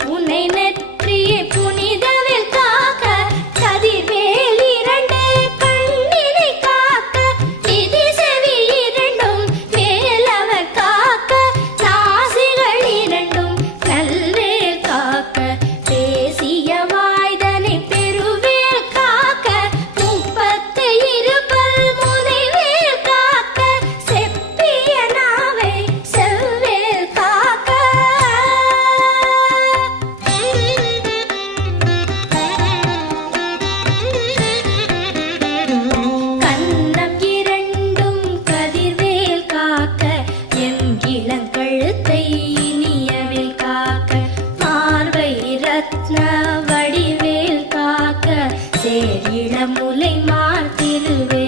புனை நெற்றியை புனிதவில் காக்க கதிர்வேல் இரண்டு கண்ணினை காக்க விதி செவி இரண்டும் வேலவர் காக்க நாசிகள் இரண்டும் கல்வேல் காக்க பேசிய வாய்தனை பெருவேல் காக்க முப்பத்து இருபல் முனைவேல் காக்க செப்பிய நாவை செவ்வேல் காக்க கன்னம் இரண்டும் கதிர்வேல் காக்க எம் இளங்கழுத்தை இனியவில் காக்க மார்பை ரத்ன வடிவேல் காக்க சேர் இளமுலை மார் திருவேல்